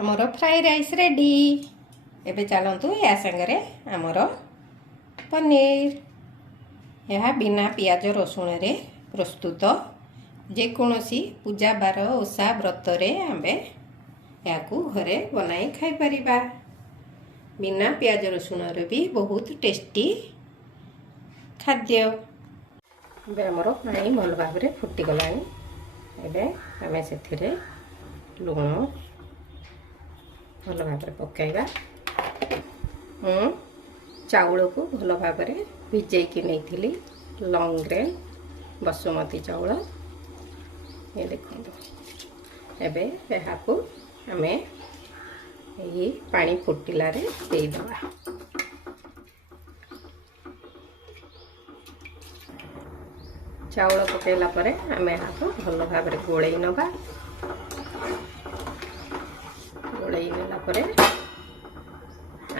आमर fry rice ready. एबे चलतु या संगे आमर पनीर। यह बिना पियाज रसुण रे प्रस्तुत। जेकोसी पूजा बार ओषा व्रत आमे या घरे बनाई खाई परिबा। बिना पियाज रसुण रे भी बहुत टेस्टी खाद्य। एबे आमर पानी भल भाव रे फुटी गलानी। एबे आमे सेथिरे लुण भल भाव रे पकाइबा। चाउल को भल भाव रे भिजेकी नहीं लॉन्ग ग्रेन बासमती चाउल। ये देखो एबे यहाँ को आमे ये पानी फुटिला रे दे दबा। चाउल पकेला परे आमे यहाँ को भल भाव रे गोळेई नबा। गोळेई नेला परे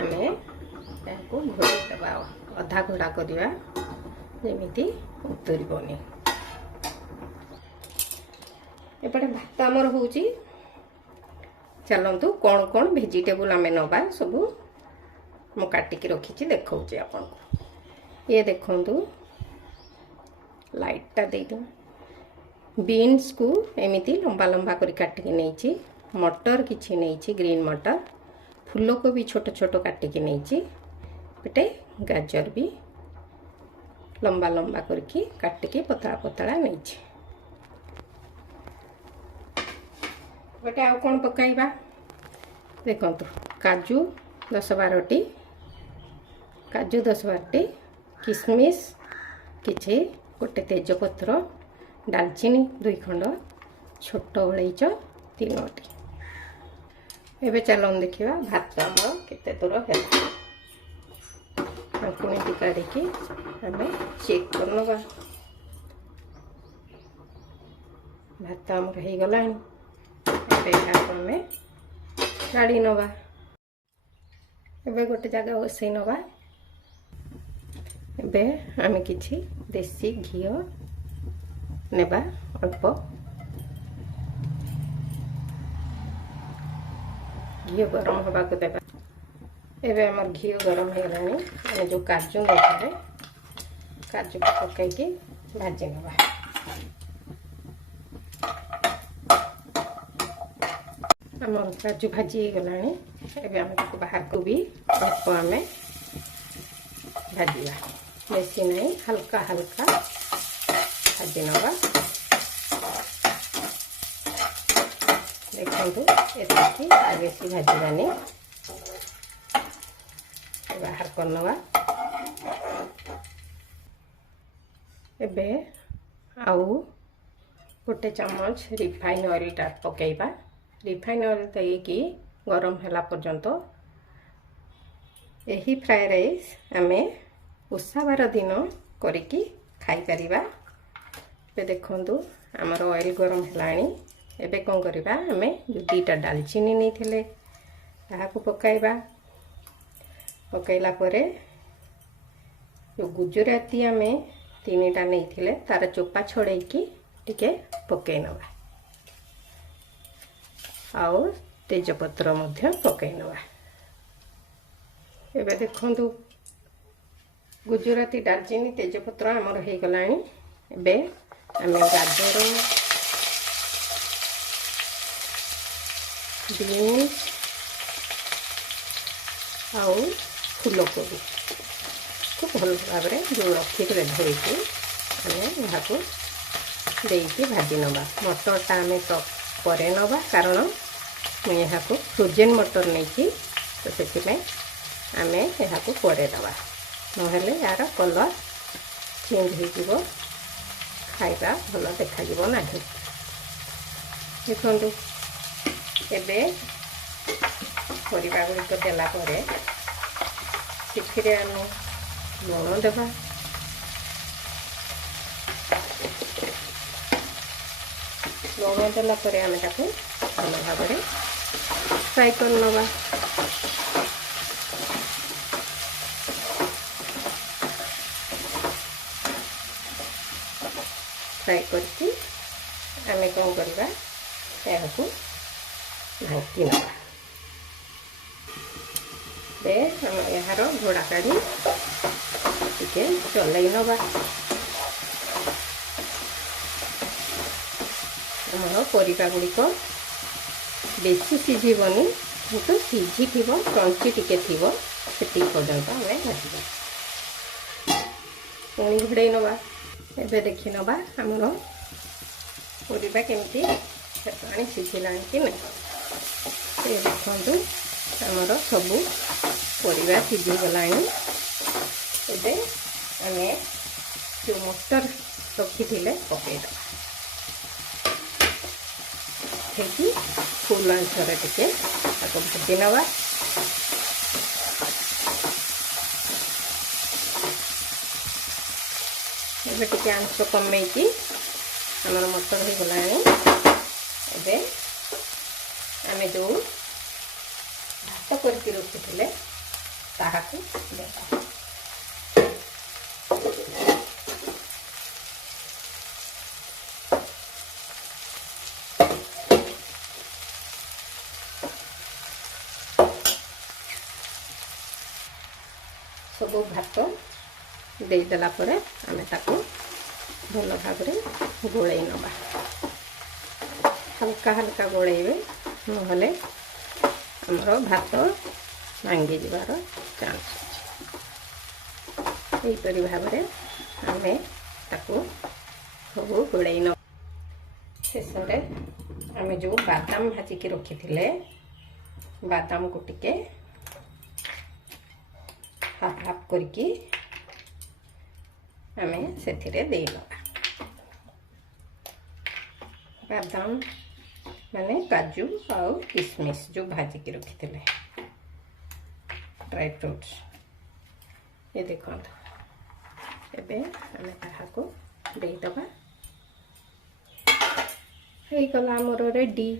आमे यहाँ को घोड़े दबा। अधा घोड़ा करिया जेमिति उतरिबनी। एपटे भात आमर होउची। चलंतु कौन कौन वेजिटेबल आमे नबा सब मु काटिकी रखीची देखौची आपन को। ये देखंतु लाइटटा दे दो। बीन्स को एमिति लंबा लंबा करी काटिकी नैची। मटर किछि नैची ग्रीन मटर। फूल को भी छोट छोट काटिकी नैची। पेटे गाजर भी लंबा लंबा करके काटिकी पतला पतला नैची। बेटे आउ कौन पकाइबा देखंतु काजू 10-12टी। काजू 10-12टी। किशमिश किछि गोटे तेजपत्र दालचीनी 2 खंड छोट इलायची 3टी। एबे चलन देखिबा भात हमर केते दूर है। पुणी काढ़ी आमे चेक कर नवा। भात आमर हो गलानी। आमे गाड़ी नवा। एबे गोटे जगह बसई नवा। एबे आमे किछि देसी घी नेबा अल्प। घी गरम हवा को देबा। एबे हमर घी गरम हो गलानी। आमे जो काजू नथले काजू पकाई के भाजी नवा। हमर काजू भाजी गलानी। एबे आमे को बाहर को भी अल्प आमे भाजीबा। बेसी नहीं हल्का हल्का भाजी नवा। देखंतु एतिकी बेसी भाजीबानी। बाहर करनवा। एबे आउ गोटे चम्मच रिफाइन ऑयल टा पकेइबा। रिफाइन ऑयल देकी गरम होला पर्यंत एही फ्राई राइस आमे ओषा बार दिन करिकी खाई परिबा। एबे देखंतु हमर ऑयल गरम हलानी। एबे कोन करिबा आमे जो 2टा दालचीनी नै थिले ताहा को पकाइबा। पकईला परे जो गुजराती आमे 3टा नहीं थिले तार चोपा छड़ेई की टिके पकई नवा। आउ तेजपत्र मध्य पकई नवा। एबे देखंतु गुजराती दालचीनी तेजपत्र हमर हो गलानी। एबे आमे गाजर बीन्स आउ फूलकोबी को भल भाव जो रखी धोईकी आम यहाँ को देकी भाजी नवा। मटरटा आम पर नवा कारण मुझे यहाँ को फ्रोजेन मटर नहीं तो से आम यहाँ को पर दवा नहेले यार कलर चेंज हो खाइबा भल देखा ना। देखो एबे परिबा गुड़िक देला परे सिथिरे आमे लुण देबा। लुण देला परे आमे ताको भल भाव रे फ्राई कर नवा। फ्राई करके आमे कौन करवा ढांकी नवा। बे हम यार घोड़ा काढ़ी टिके चलई नवा आमर परिबा गुड़िक बेसी सीझीबनी किंतु सीझी थी क्रंची टिके थी से पर्यंत आम भाजवा पुणी घोड़े नवा एबे देखी नवा आमर परिबा केमती पानी सीझिला कि ना देखु आमर सबू परिबा सीझी गला एबे आमे जो मटर रखी पकेद फुल आंचर टिके भाजी नवा एबे टिके आंच कमे आमर मटर हो गला एबे आमे जो भात करके रखी ताहाकू देबा सब भात देदेला आमे ताको भल भाव गोले नवा हल्का हल्का गोलेबे नहले हमर भात भांगी जीवार चांस अच्छे यहीपरी भाव आमे ताको सब गोले न शेष आमे जो बादाम भाजिकी रखी बादाम को टिके हाफ हाफ करके आमे सेथिरे दे नवा बादाम माने काजू और किशमिश जो भाजिकी रखी ड्राई फ्रूट्स ये देखो एबे आमे ताहाको देदबा हे गला मोर रेडी।